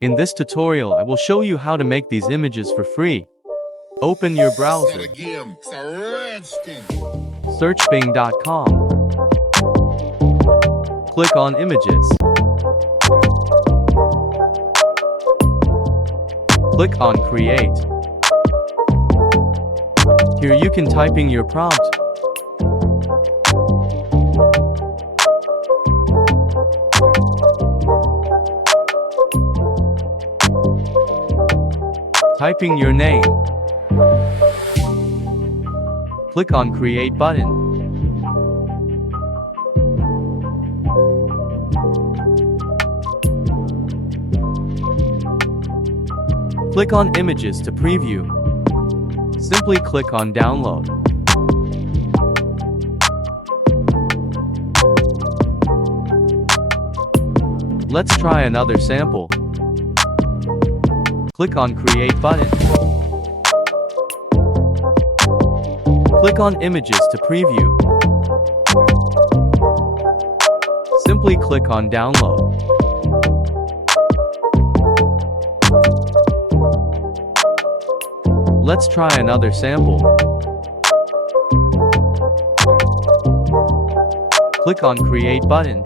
In this tutorial, I will show you how to make these images for free. Open your browser. Search bing.com. Click on Images. Click on Create. Here you can typing your prompt. Typing your name. Click on Create button. Click on Images to preview. Simply click on Download. Let's try another sample. Click on Create button. Click on Images to preview. Simply click on Download. Let's try another sample. Click on Create button.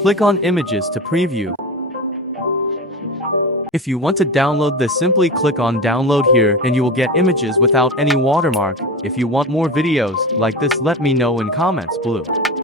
Click on Images to preview. If you want to download this, simply click on Download here and you will get images without any watermark. If you want more videos like this, let me know in comments below.